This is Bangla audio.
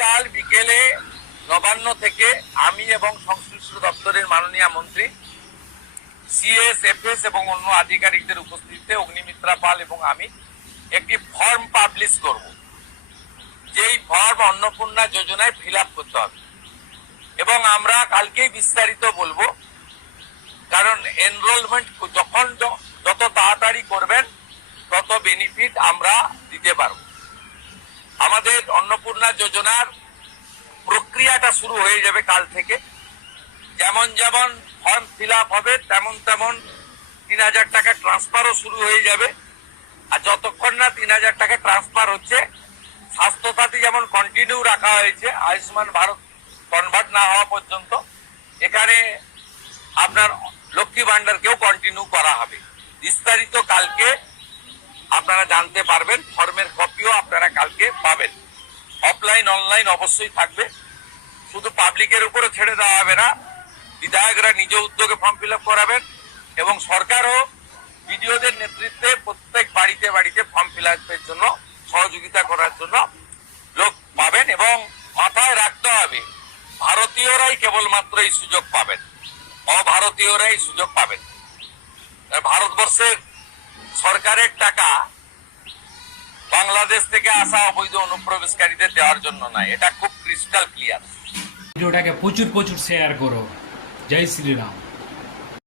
আগামীকাল বিকেলে নবান্ন থেকে আমি এবং সংশ্লিষ্ট দপ্তরের মাননীয় মন্ত্রী সিএস এফএস এবং অন্য আধিকারিকদের উপস্থিতিতে অগ্নিমিত্রা পাল এবং আমি একটি ফর্ম পাবলিশ করব, যেই ফর্ম অন্নপূর্ণা যোজনায় ফিল আপ করতে হবে এবং আমরা কালকেই বিস্তারিত বলবো। কারণ এনরোলমেন্ট যখন যত তাড়াতাড়ি করবেন তত বেনিফিট আমরা দিতে পারব। আমাদের অন্নপূর্ণা যোজনার প্রক্রিয়াটা শুরু হয়ে যাবে কাল থেকে। যেমন যেমন ফর্ম ফিল আপ হবে তেমন তেমন ৩,০০০ টাকা ট্রান্সফারও শুরু হয়ে যাবে। আর যতক্ষণ না ৩,০০০ টাকা ট্রান্সফার হচ্ছে, স্বাস্থ্যসাথী যেমন কন্টিনিউ রাখা হয়েছে আয়ুষ্মান ভারত কনভার্ট না হওয়া পর্যন্ত, এখানে আপনার লক্ষ্মী ভান্ডারকেও কন্টিনিউ করা হবে। বিস্তারিত কালকে আপনারা জানতে পারবেন, ফর্মের কপিও আপনারা কালকে পাবেন। অফলাইন অনলাইন অবশ্যই থাকবে, শুধু পাবলিকের উপরে ছেড়ে দেওয়া হবে না, বিধায়করা নিজ উদ্যোগে ফর্ম ফিল আপ করাবেন এবং সরকারও বিডিওদের নেতৃত্বে প্রত্যেক বাড়িতে বাড়িতে ফর্ম ফিল আপের জন্য সহযোগিতা করার জন্য লোক পাবেন। এবং মাথায় রাখতে হবে, ভারতীয়রাই কেবলমাত্র এই সুযোগ পাবেন, অভারতীয়রাই সুযোগ পাবেন। ভারতবর্ষের সরকারের টাকা বাংলাদেশ থেকে আসা অবৈধ অনুপ্রবেশকারীদের দেওয়ার জন্য নয়, এটা খুব ক্রিস্টাল ক্লিয়ার। ভিডিওটাকে প্রচুর শেয়ার করো। জয় শ্রীরাম।